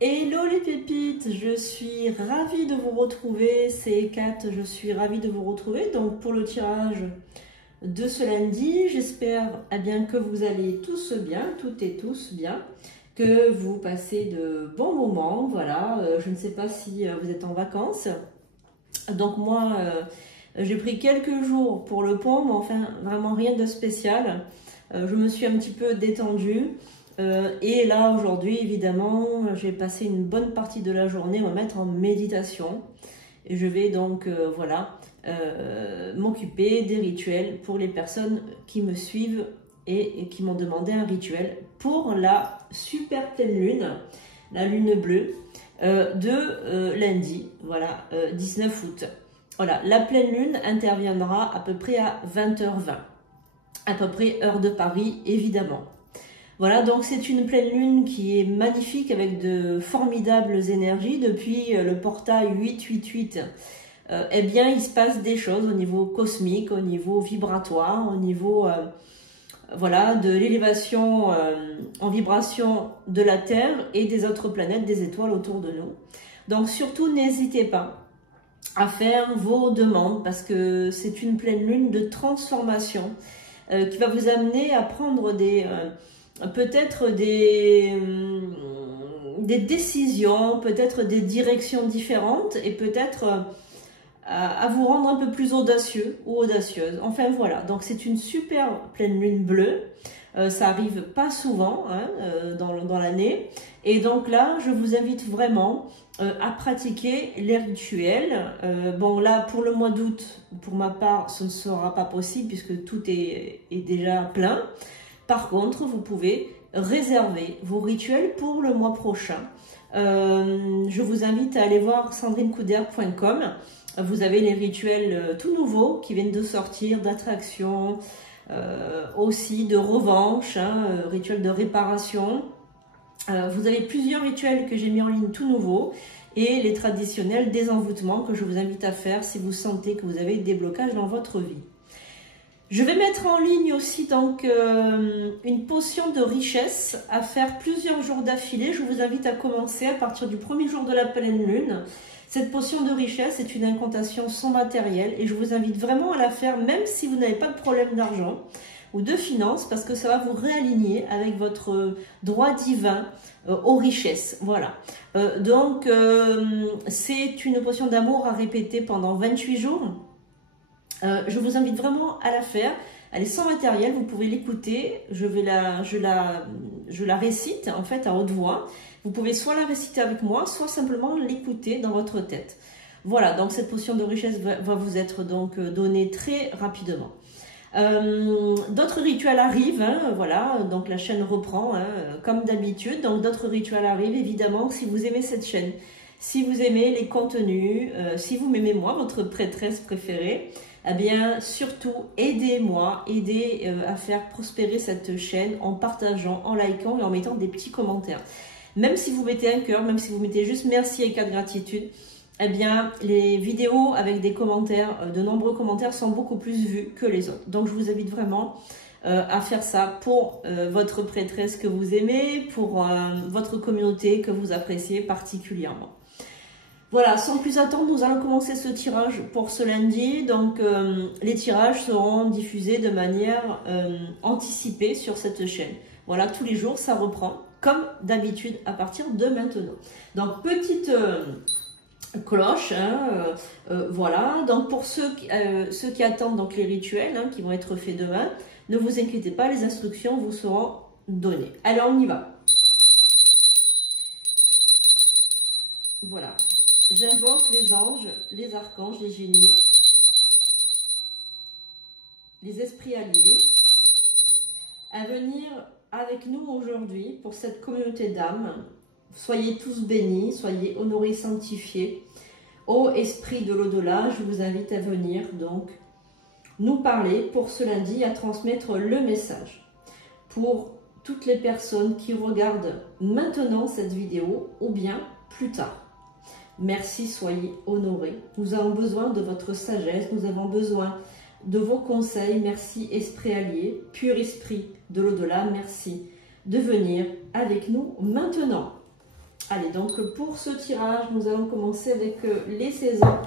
Hello les pépites, je suis ravie de vous retrouver, c'est Kat, je suis ravie de vous retrouver donc pour le tirage de ce lundi. J'espère bien que vous allez tous bien, toutes et tous bien, que vous passez de bons moments, voilà. Je ne sais pas si vous êtes en vacances, donc moi j'ai pris quelques jours pour le pont, mais enfin vraiment rien de spécial. Je me suis un petit peu détendue. Et là aujourd'hui évidemment j'ai passé une bonne partie de la journée à me mettre en méditation et je vais donc m'occuper des rituels pour les personnes qui me suivent et qui m'ont demandé un rituel pour la super pleine lune, la lune bleue de lundi, voilà, 19 août. Voilà, la pleine lune interviendra à peu près à 20h20, à peu près heure de Paris évidemment. Voilà, donc c'est une pleine lune qui est magnifique avec de formidables énergies. Depuis le portail 888, eh bien, il se passe des choses au niveau cosmique, au niveau vibratoire, au niveau voilà, de l'élévation en vibration de la Terre et des autres planètes, des étoiles autour de nous. Donc surtout, n'hésitez pas à faire vos demandes parce que c'est une pleine lune de transformation qui va vous amener à prendre peut-être des décisions, peut-être des directions différentes et peut-être à vous rendre un peu plus audacieux ou audacieuse. Enfin voilà, donc c'est une super pleine lune bleue. Ça arrive pas souvent hein, dans l'année. Et donc là, je vous invite vraiment à pratiquer les rituels. Bon là, pour le mois d'août, pour ma part, ce ne sera pas possible puisque tout est déjà plein. Par contre, vous pouvez réserver vos rituels pour le mois prochain. Je vous invite à aller voir sandrinecouder.com. Vous avez les rituels tout nouveaux qui viennent de sortir, d'attraction, aussi de revanche, hein, rituels de réparation. Vous avez plusieurs rituels que j'ai mis en ligne tout nouveaux et les traditionnels désenvoûtements que je vous invite à faire si vous sentez que vous avez des blocages dans votre vie. Je vais mettre en ligne aussi donc une potion de richesse à faire plusieurs jours d'affilée. Je vous invite à commencer à partir du premier jour de la pleine lune. Cette potion de richesse est une incantation sans matériel et je vous invite vraiment à la faire même si vous n'avez pas de problème d'argent ou de finances parce que ça va vous réaligner avec votre droit divin aux richesses. Voilà. Donc c'est une potion d'amour à répéter pendant 28 jours. Je vous invite vraiment à la faire. Elle est sans matériel, vous pouvez l'écouter. Je la récite en fait à haute voix. Vous pouvez soit la réciter avec moi, soit simplement l'écouter dans votre tête. Voilà, donc cette potion de richesse va vous être donc donnée très rapidement. D'autres rituels arrivent, hein, voilà, donc la chaîne reprend hein, comme d'habitude. Donc d'autres rituels arrivent, évidemment, si vous aimez cette chaîne. Si vous aimez les contenus, si vous m'aimez moi, votre prêtresse préférée, eh bien surtout aidez-moi, aidez à faire prospérer cette chaîne en partageant, en likant et en mettant des petits commentaires. Même si vous mettez un cœur, même si vous mettez juste merci et 4 gratitudes, eh bien les vidéos avec des commentaires, de nombreux commentaires sont beaucoup plus vues que les autres. Donc je vous invite vraiment à faire ça pour votre prêtresse que vous aimez, pour votre communauté que vous appréciez particulièrement. Voilà, sans plus attendre, nous allons commencer ce tirage pour ce lundi. Donc, les tirages seront diffusés de manière anticipée sur cette chaîne. Voilà, tous les jours, ça reprend, comme d'habitude, à partir de maintenant. Donc, petite cloche, hein, voilà. Donc, pour ceux qui attendent donc, les rituels, hein, qui vont être faits demain, ne vous inquiétez pas, les instructions vous seront données. Alors, on y va. Voilà. J'invoque les anges, les archanges, les génies, les esprits alliés, à venir avec nous aujourd'hui pour cette communauté d'âmes. Soyez tous bénis, soyez honorés, sanctifiés. Ô esprit de l'au-delà, je vous invite à venir donc nous parler pour ce lundi, à transmettre le message. Pour toutes les personnes qui regardent maintenant cette vidéo ou bien plus tard. Merci, soyez honorés. Nous avons besoin de votre sagesse, nous avons besoin de vos conseils. Merci, esprit allié, pur esprit de l'au-delà, merci de venir avec nous maintenant. Allez, donc pour ce tirage, nous allons commencer avec les saisons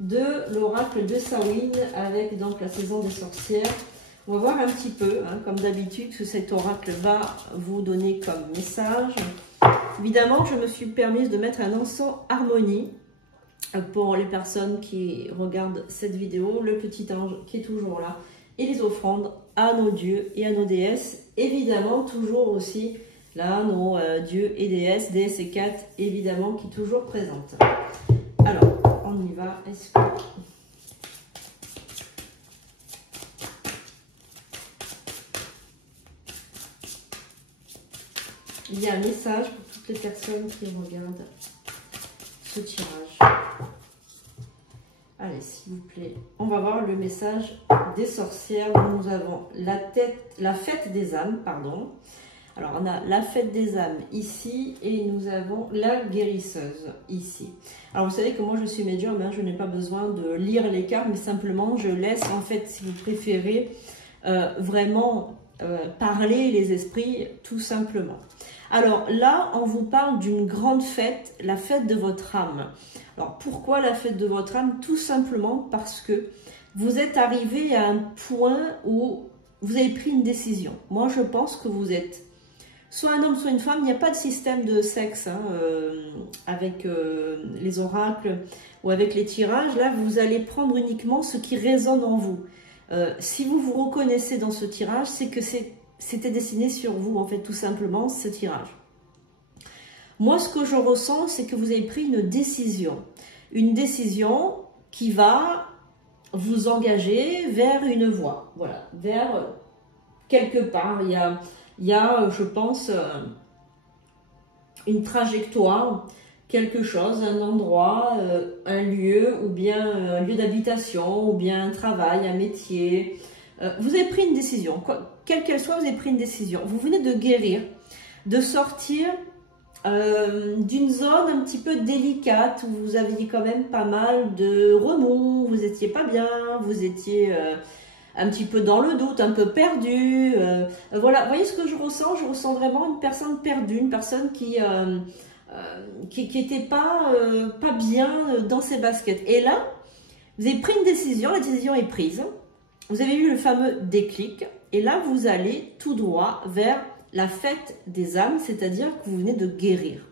de l'oracle de Samhain, avec donc la saison des sorcières. On va voir un petit peu, hein, comme d'habitude, ce que cet oracle va vous donner comme message. Évidemment, je me suis permise de mettre un encens harmonie pour les personnes qui regardent cette vidéo, le petit ange qui est toujours là, et les offrandes à nos dieux et à nos déesses. Évidemment, toujours aussi là, nos dieux et déesses, déesses et quatre, évidemment, qui est toujours présente. Alors, on y va. Est-ce que... il y a un message pour toutes les personnes qui regardent ce tirage. Allez, s'il vous plaît. On va voir le message des sorcières. Nous avons la fête des âmes, pardon. Alors, on a la fête des âmes ici et nous avons la guérisseuse ici. Alors, vous savez que moi, je suis médium, hein, je n'ai pas besoin de lire les cartes, mais simplement, je laisse, en fait, si vous préférez, vraiment parler les esprits, tout simplement. Alors, là, on vous parle d'une grande fête, la fête de votre âme. Alors, pourquoi la fête de votre âme? Tout simplement parce que vous êtes arrivé à un point où vous avez pris une décision. Moi, je pense que vous êtes soit un homme, soit une femme. Il n'y a pas de système de sexe hein, avec les oracles ou avec les tirages. Là, vous allez prendre uniquement ce qui résonne en vous. Si vous vous reconnaissez dans ce tirage, c'est que c'était destiné sur vous, en fait, tout simplement, ce tirage. Moi, ce que je ressens, c'est que vous avez pris une décision. Une décision qui va vous engager vers une voie. Voilà, vers quelque part. Il y a, je pense, une trajectoire, quelque chose, un endroit, un lieu, ou bien un lieu d'habitation, ou bien un travail, un métier. Vous avez pris une décision, quelle qu'elle soit, vous avez pris une décision. Vous venez de guérir, de sortir d'une zone un petit peu délicate, où vous aviez quand même pas mal de remous, vous n'étiez pas bien, vous étiez... un petit peu dans le doute, un peu perdu. Voilà, vous voyez ce que je ressens? Je ressens vraiment une personne perdue, une personne qui était pas bien dans ses baskets. Et là, vous avez pris une décision, la décision est prise. Vous avez eu le fameux déclic. Et là, vous allez tout droit vers la fête des âmes, c'est-à-dire que vous venez de guérir.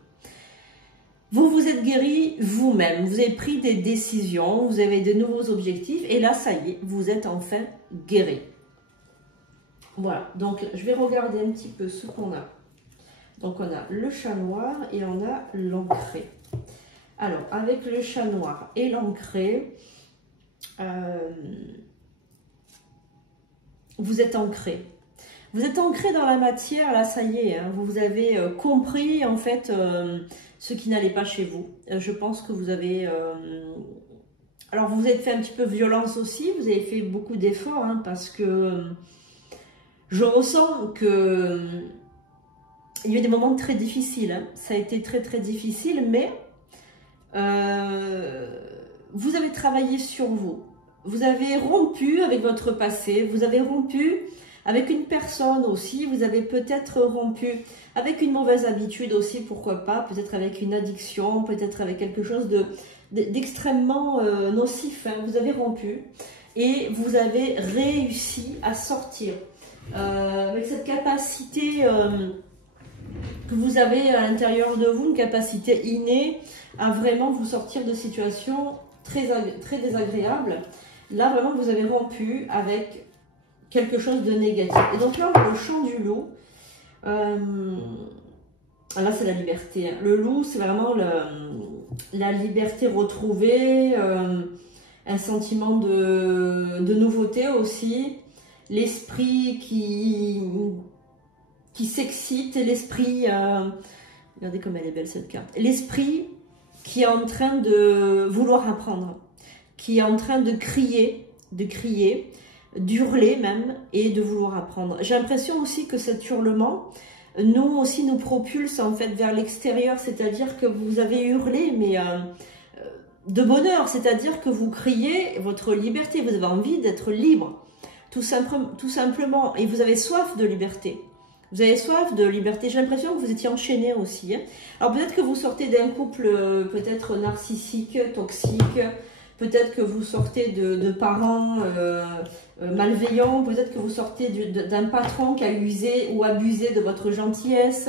Vous vous êtes guéri vous-même, vous avez pris des décisions, vous avez de nouveaux objectifs et là, ça y est, vous êtes enfin guéri. Voilà, donc je vais regarder un petit peu ce qu'on a. Donc on a le chat noir et on a l'ancré. Alors, avec le chat noir et l'ancré, vous êtes ancré. Vous êtes ancré dans la matière, là, ça y est, hein, vous avez compris en fait... ce qui n'allait pas chez vous. Je pense que vous avez... alors, vous vous êtes fait un petit peu violence aussi. Vous avez fait beaucoup d'efforts hein, parce que je ressens que il y a eu des moments très difficiles. Hein. Ça a été très, très difficile, mais vous avez travaillé sur vous. Vous avez rompu avec votre passé. Vous avez rompu avec une personne aussi, vous avez peut-être rompu avec une mauvaise habitude aussi, pourquoi pas, peut-être avec une addiction, peut-être avec quelque chose d'extrêmement nocif. Hein. Vous avez rompu et vous avez réussi à sortir avec cette capacité que vous avez à l'intérieur de vous, une capacité innée à vraiment vous sortir de situations très désagréables. Là, vraiment, vous avez rompu avec quelque chose de négatif. Et donc là, le chant du loup, là c'est la liberté. Hein. Le loup, c'est vraiment la liberté retrouvée, un sentiment de nouveauté aussi, l'esprit qui s'excite, l'esprit, regardez comme elle est belle cette carte, l'esprit qui est en train de vouloir apprendre, qui est en train de crier, d'hurler même et de vouloir apprendre. J'ai l'impression aussi que cet hurlement nous aussi nous propulse en fait vers l'extérieur, c'est-à-dire que vous avez hurlé mais de bonheur, c'est-à-dire que vous criez votre liberté, vous avez envie d'être libre, tout simplement, et vous avez soif de liberté. Vous avez soif de liberté. J'ai l'impression que vous étiez enchaîné aussi. Hein. Alors peut-être que vous sortez d'un couple peut-être narcissique, toxique. Peut-être que vous sortez de parents malveillants. Peut-être que vous sortez d'un patron qui a usé ou abusé de votre gentillesse.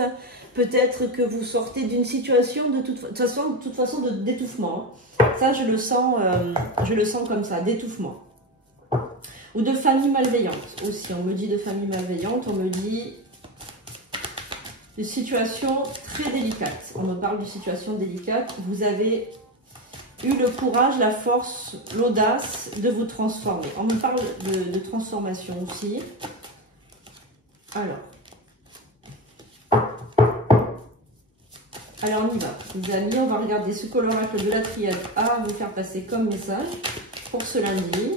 Peut-être que vous sortez d'une situation de toute façon d'étouffement. Ça, je le sens comme ça, d'étouffement. Ou de famille malveillante aussi. On me dit de famille malveillante, on me dit de situation très délicate. On me parle de situation délicate. Vous avez eu le courage, la force, l'audace de vous transformer. On me parle de transformation aussi. Alors, on y va. Les amis, on va regarder ce que l'oracle de la triade a à vous faire passer comme message pour ce lundi.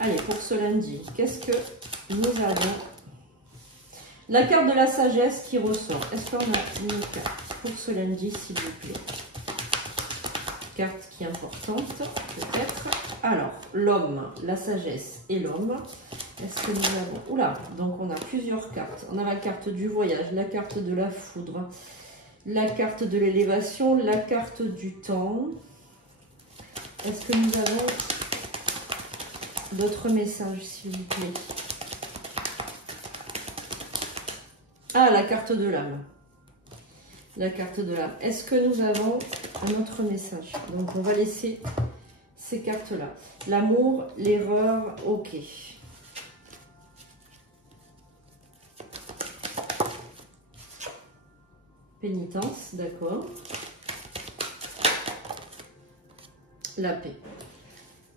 Allez, pour ce lundi, qu'est-ce que nous avons? La carte de la sagesse qui ressort. Est-ce qu'on a une carte pour ce lundi, s'il vous plaît? Carte qui est importante, peut-être. Alors, l'homme, la sagesse et l'homme. Est-ce que nous avons... Oula, donc on a plusieurs cartes. On a la carte du voyage, la carte de la foudre, la carte de l'élévation, la carte du temps. Est-ce que nous avons d'autres messages, s'il vous plaît? Ah, la carte de l'âme. La carte de l'âme. Est-ce que nous avons un autre message? Donc, on va laisser ces cartes-là. L'amour, l'erreur, ok. Pénitence, d'accord. La paix.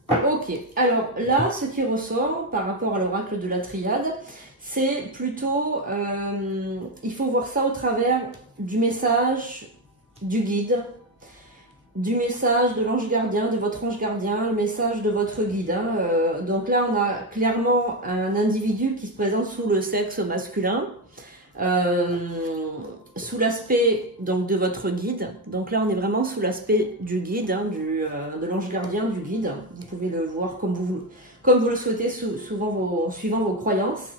Ok, alors là, ce qui ressort par rapport à l'oracle de la triade, c'est plutôt, il faut voir ça au travers du message du guide, du message de l'ange gardien, de votre ange gardien, le message de votre guide. Hein. Donc là, on a clairement un individu qui se présente sous le sexe masculin, sous l'aspect donc de votre guide. Donc là, on est vraiment sous l'aspect du guide, hein, de l'ange gardien, du guide. Vous pouvez le voir comme vous le souhaitez, suivant vos croyances.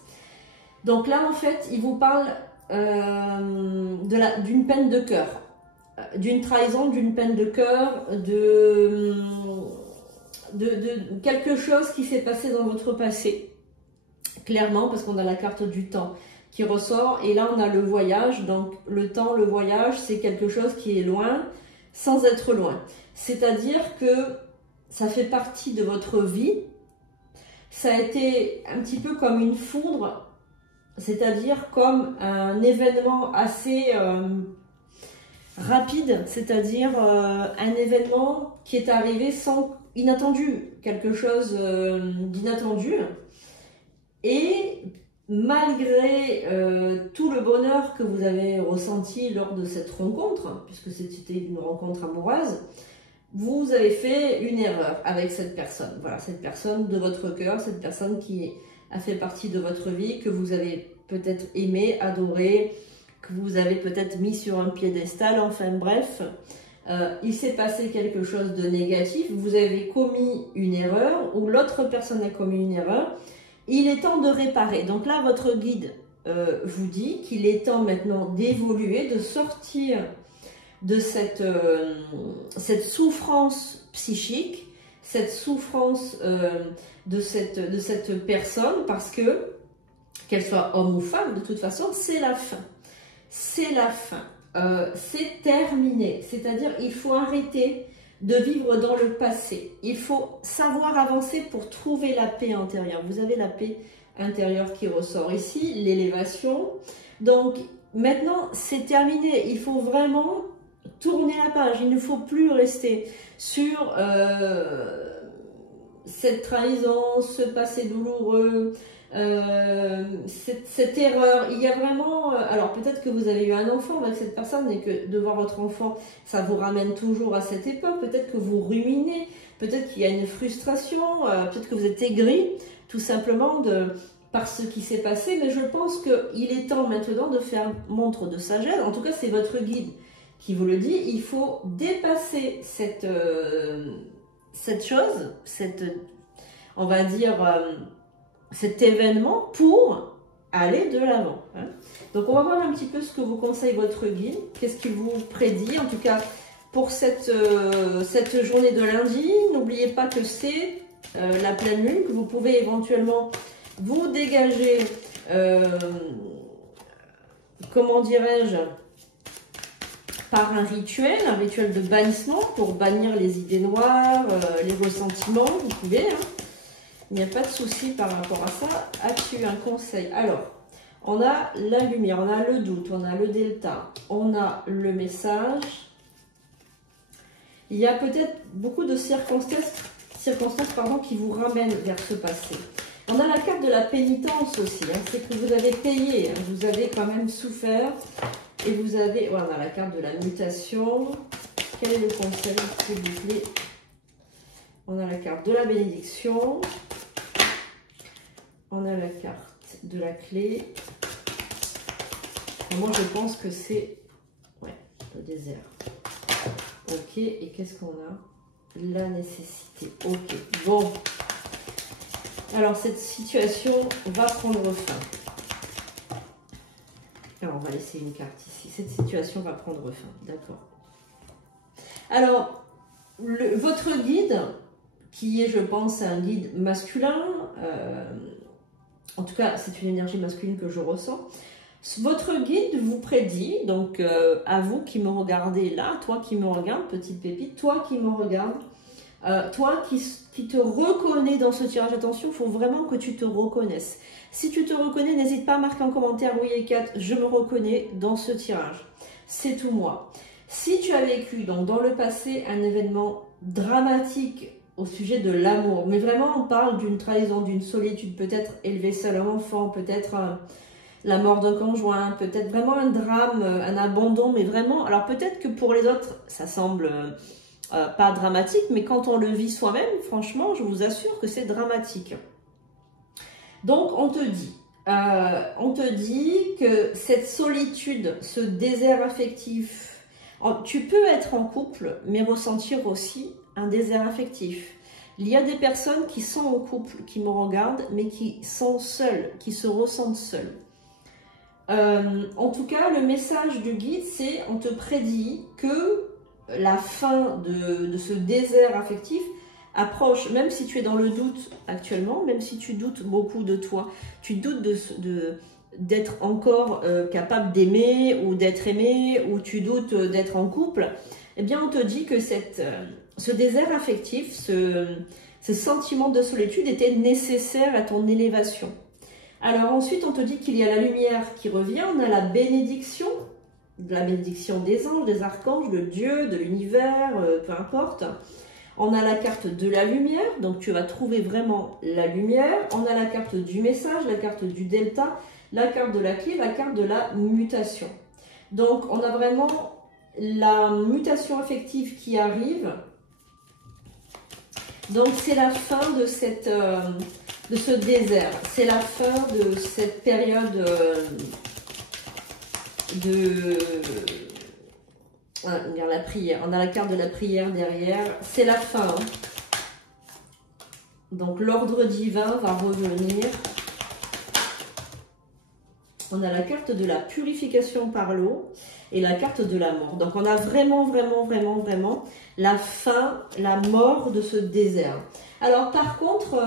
Donc là, en fait, il vous parle d'une peine de cœur, d'une trahison, d'une peine de cœur, de quelque chose qui s'est passé dans votre passé, clairement, parce qu'on a la carte du temps qui ressort, et là on a le voyage. Donc le temps, le voyage, c'est quelque chose qui est loin sans être loin, c'est-à-dire que ça fait partie de votre vie. Ça a été un petit peu comme une foudre, c'est-à-dire comme un événement assez rapide, c'est-à-dire un événement qui est arrivé sans inattendu, quelque chose d'inattendu, et malgré tout le bonheur que vous avez ressenti lors de cette rencontre, puisque c'était une rencontre amoureuse, vous avez fait une erreur avec cette personne. Voilà, cette personne de votre cœur, cette personne qui a fait partie de votre vie, que vous avez peut-être aimé, adoré, que vous avez peut-être mis sur un piédestal, enfin bref. Il s'est passé quelque chose de négatif, vous avez commis une erreur, ou l'autre personne a commis une erreur. Il est temps de réparer. Donc là, votre guide vous dit qu'il est temps maintenant d'évoluer, de sortir de cette souffrance psychique, cette souffrance de cette personne, parce que, qu'elle soit homme ou femme, de toute façon, c'est la fin. C'est la fin. C'est terminé. C'est-à-dire, il faut arrêter de vivre dans le passé. Il faut savoir avancer pour trouver la paix intérieure. Vous avez la paix intérieure qui ressort ici, l'élévation. Donc, maintenant, c'est terminé. Il faut vraiment tourner la page. Il ne faut plus rester sur cette trahison, ce passé douloureux, cette erreur. Il y a vraiment... alors peut-être que vous avez eu un enfant avec cette personne et que de voir votre enfant, ça vous ramène toujours à cette époque. Peut-être que vous ruminez, peut-être qu'il y a une frustration, peut-être que vous êtes aigri tout simplement par ce qui s'est passé. Mais je pense qu'il est temps maintenant de faire montre de sagesse. En tout cas, c'est votre guide qui vous le dit. Il faut dépasser cette chose, on va dire... cet événement pour allez de l'avant. Hein. Donc on va voir un petit peu ce que vous conseille votre guide, qu'est-ce qu'il vous prédit. En tout cas, pour cette journée de lundi, n'oubliez pas que c'est la pleine lune, que vous pouvez éventuellement vous dégager, comment dirais-je, par un rituel de bannissement pour bannir les idées noires, les ressentiments, vous pouvez, hein. Il n'y a pas de souci par rapport à ça. As-tu un conseil? Alors, on a la lumière, on a le doute, on a le delta, on a le message. Il y a peut-être beaucoup de circonstances qui vous ramènent vers ce passé. On a la carte de la pénitence aussi, hein. C'est que vous avez payé, hein. Vous avez quand même souffert. Et vous avez, voilà, on a la carte de la mutation. Quel est le conseil, s'il vous plaît? On a la carte de la bénédiction. On a la carte de la clé. Et moi, je pense que c'est le désert. Ok, et qu'est-ce qu'on a? La nécessité. Ok, bon. Alors, cette situation va prendre fin. Alors, on va laisser une carte ici. Cette situation va prendre fin. D'accord. Alors, votre guide, qui est, je pense, un guide masculin, en tout cas, c'est une énergie masculine que je ressens. Votre guide vous prédit, donc à vous qui me regardez là, toi qui me regardes, petite pépite, toi qui me regardes, toi qui te reconnais dans ce tirage, attention, il faut vraiment que tu te reconnaisses. Si tu te reconnais, n'hésite pas à marquer en commentaire, oui et 4, je me reconnais dans ce tirage. C'est tout moi. Si tu as vécu donc, dans le passé un événement dramatique au sujet de l'amour, mais vraiment on parle d'une trahison, d'une solitude, peut-être élever seul un enfant, peut-être la mort d'un conjoint, peut-être vraiment un drame, un abandon, mais vraiment, alors peut-être que pour les autres, ça semble pas dramatique, mais quand on le vit soi-même, franchement, je vous assure que c'est dramatique. Donc, on te dit que cette solitude, ce désert affectif, tu peux être en couple, mais ressentir aussi un désert affectif. Il y a des personnes qui sont en couple, qui me regardent, mais qui sont seules, qui se ressentent seules. En tout cas, le message du guide, c'est on te prédit que la fin de ce désert affectif approche, même si tu es dans le doute actuellement, même si tu doutes beaucoup de toi, tu doutes d'être encore capable d'aimer ou d'être aimé, ou tu doutes d'être en couple, eh bien on te dit que ce désert affectif, ce sentiment de solitude était nécessaire à ton élévation. Alors ensuite on te dit qu'il y a la lumière qui revient, on a la bénédiction des anges, des archanges, de Dieu, de l'univers, peu importe. On a la carte de la lumière, donc tu vas trouver vraiment la lumière. On a la carte du message, la carte du delta, la carte de la clé, la carte de la mutation. Donc on a vraiment la mutation affective qui arrive. Donc c'est la fin de ce désert. C'est la fin de cette période la prière. On a la carte de la prière derrière. C'est la fin. Hein. Donc l'ordre divin va revenir. On a la carte de la purification par l'eau et la carte de la mort. Donc on a vraiment la fin, la mort de ce désert. Alors par contre,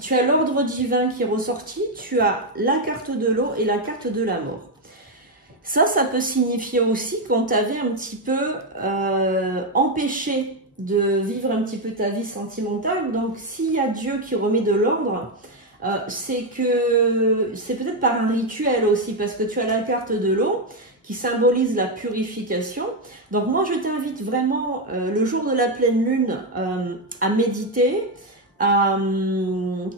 tu as l'ordre divin qui est ressorti, tu as la carte de l'eau et la carte de la mort. Ça peut signifier aussi qu'on t'avait un petit peu empêché de vivre un petit peu ta vie sentimentale. Donc s'il y a Dieu qui remet de l'ordre, c'est peut-être par un rituel aussi, parce que tu as la carte de l'eau qui symbolise la purification. Donc moi je t'invite vraiment le jour de la pleine lune à méditer, à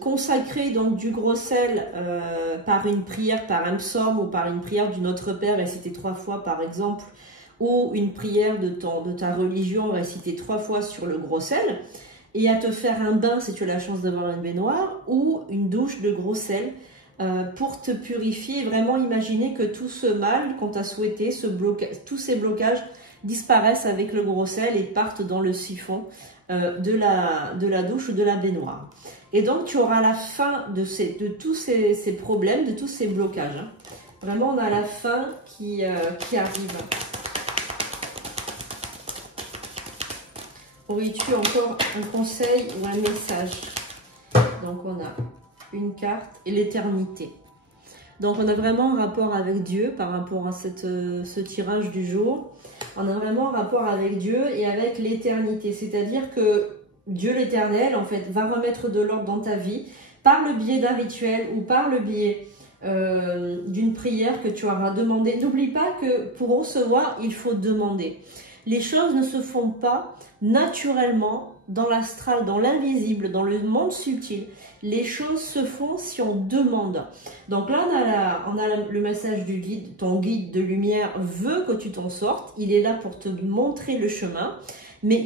consacrer donc du gros sel par une prière, par un psaume ou par une prière du Notre Père récité 3 fois par exemple, ou une prière de ta religion récitée 3 fois sur le gros sel, et à te faire un bain si tu as la chance d'avoir une baignoire, ou une douche de gros sel pour te purifier et vraiment imaginer que tout ce mal qu'on t'a souhaité, tous ces blocages disparaissent avec le gros sel et partent dans le siphon de la douche ou de la baignoire. Et donc, tu auras la fin de tous ces problèmes, de tous ces blocages. Hein. Vraiment, on a la fin qui arrive. Aurais-tu encore un conseil ou un message? Donc, on a une carte et l'éternité. Donc, on a vraiment un rapport avec Dieu par rapport à ce tirage du jour. On a vraiment un rapport avec Dieu et avec l'éternité. C'est-à-dire que Dieu l'éternel, en fait, va remettre de l'ordre dans ta vie par le biais d'un rituel ou par le biais d'une prière que tu auras demandé. N'oublie pas que pour recevoir, il faut demander. Les choses ne se font pas naturellement dans l'astral, dans l'invisible, dans le monde subtil. Les choses se font si on demande. Donc là, on a le message du guide. Ton guide de lumière veut que tu t'en sortes. Il est là pour te montrer le chemin. Mais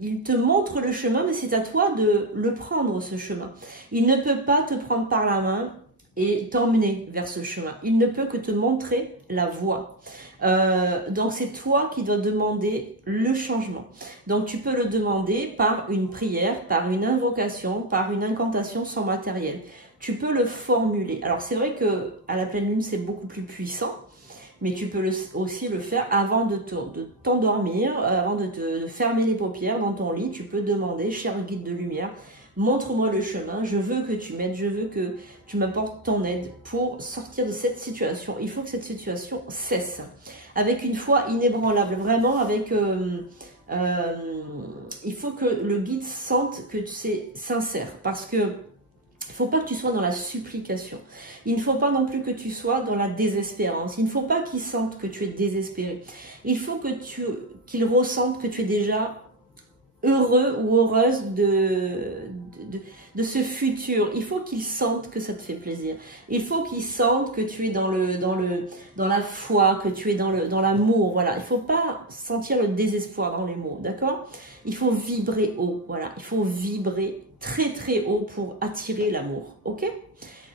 il te montre le chemin, mais c'est à toi de le prendre, ce chemin. Il ne peut pas te prendre par la main et t'emmener vers ce chemin. Il ne peut que te montrer la voie. Donc c'est toi qui dois demander le changement. Donc tu peux le demander par une prière, par une invocation, par une incantation sans matériel. Tu peux le formuler. Alors c'est vrai que à la pleine lune c'est beaucoup plus puissant, mais tu peux aussi le faire avant de t'endormir, avant de te fermer les paupières dans ton lit. Tu peux demander, cher guide de lumière, montre-moi le chemin, je veux que tu m'aides, je veux que tu m'apportes ton aide pour sortir de cette situation. Il faut que cette situation cesse. Avec une foi inébranlable, vraiment avec... il faut que le guide sente que c'est sincère, parce que il ne faut pas que tu sois dans la supplication. Il ne faut pas non plus que tu sois dans la désespérance. Il ne faut pas qu'il sente que tu es désespéré. Il faut qu'il ressente que tu es déjà heureux ou heureuse de ce futur. Il faut qu'il sente que ça te fait plaisir. Il faut qu'il sente que tu es dans la foi, que tu es dans l'amour. Voilà. Il ne faut pas sentir le désespoir dans les mots, d'accord? Il faut vibrer haut, voilà. Il faut vibrer très très haut pour attirer l'amour, ok?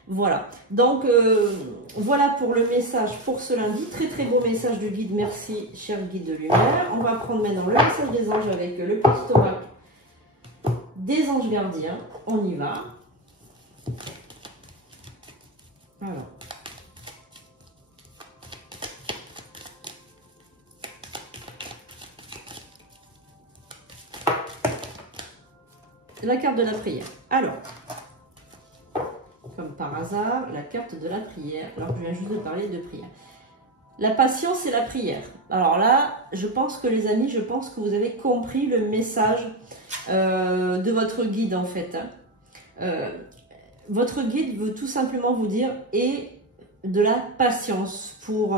Voilà. Donc, voilà pour le message pour ce lundi. Très très beau message du guide. Merci, cher guide de lumière. On va prendre maintenant le message des anges avec le petit oracle des anges gardiens. On y va. Alors. La carte de la prière. Alors, comme par hasard, la carte de la prière. Alors, je viens juste de parler de prière. La patience et la prière. Alors là, je pense que les amis, je pense que vous avez compris le message de votre guide en fait. Votre guide veut tout simplement vous dire et de la patience pour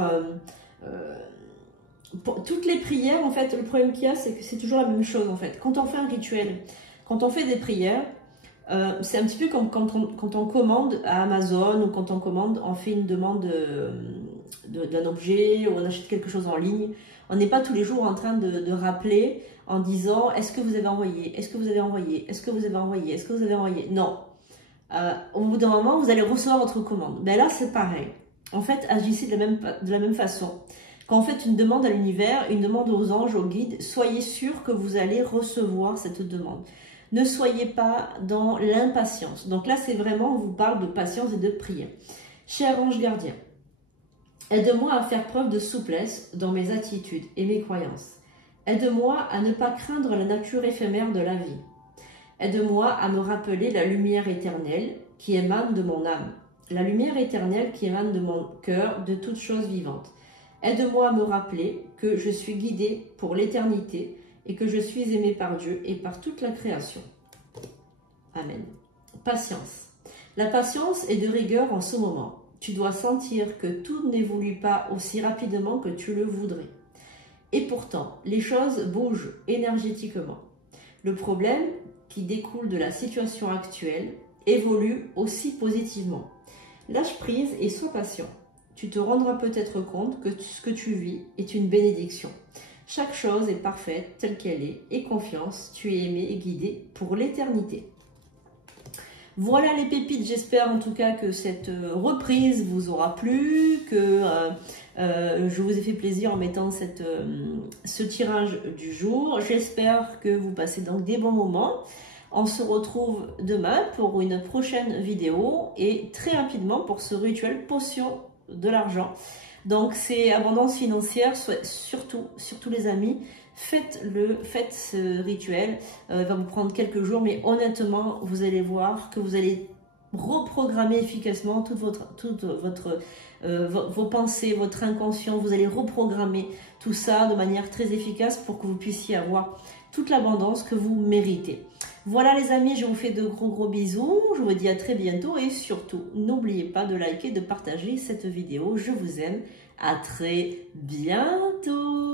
toutes les prières. En fait, le problème qu'il y a, c'est que c'est toujours la même chose en fait. Quand on fait un rituel, quand on fait des prières, c'est un petit peu comme quand on commande à Amazon ou quand on fait une demande d'un objet ou on achète quelque chose en ligne. On n'est pas tous les jours en train de rappeler en disant est-ce que vous avez envoyé, est-ce que vous avez envoyé, est-ce que vous avez envoyé, est-ce que vous avez envoyé. Non. Au bout d'un moment, vous allez recevoir votre commande. Ben là, c'est pareil. En fait, agissez de la même façon. Quand vous faites une demande à l'univers, une demande aux anges, aux guides, soyez sûr que vous allez recevoir cette demande. Ne soyez pas dans l'impatience. Donc là, c'est vraiment, on vous parle de patience et de prière. Cher ange gardien, aide-moi à faire preuve de souplesse dans mes attitudes et mes croyances. Aide-moi à ne pas craindre la nature éphémère de la vie. Aide-moi à me rappeler la lumière éternelle qui émane de mon âme. La lumière éternelle qui émane de mon cœur, de toute chose vivante. Aide-moi à me rappeler que je suis guidée pour l'éternité et que je suis aimée par Dieu et par toute la création. Amen. Patience. La patience est de rigueur en ce moment. Tu dois sentir que tout n'évolue pas aussi rapidement que tu le voudrais. Et pourtant, les choses bougent énergétiquement. Le problème qui découle de la situation actuelle évolue aussi positivement. Lâche prise et sois patient. Tu te rendras peut-être compte que ce que tu vis est une bénédiction. Chaque chose est parfaite telle qu'elle est et confiance, tu es aimé et guidé pour l'éternité. Voilà les pépites, j'espère en tout cas que cette reprise vous aura plu, que je vous ai fait plaisir en mettant ce tirage du jour. J'espère que vous passez donc des bons moments. On se retrouve demain pour une prochaine vidéo et très rapidement pour ce rituel potion de l'argent. Donc c'est abondance financière, surtout les amis, faites ce rituel. Il va vous prendre quelques jours, mais honnêtement, vous allez voir que vous allez reprogrammer efficacement vos pensées, votre inconscient. Vous allez reprogrammer tout ça de manière très efficace pour que vous puissiez avoir toute l'abondance que vous méritez. Voilà les amis, je vous fais de gros bisous, je vous dis à très bientôt et surtout, n'oubliez pas de liker, de partager cette vidéo, je vous aime, à très bientôt.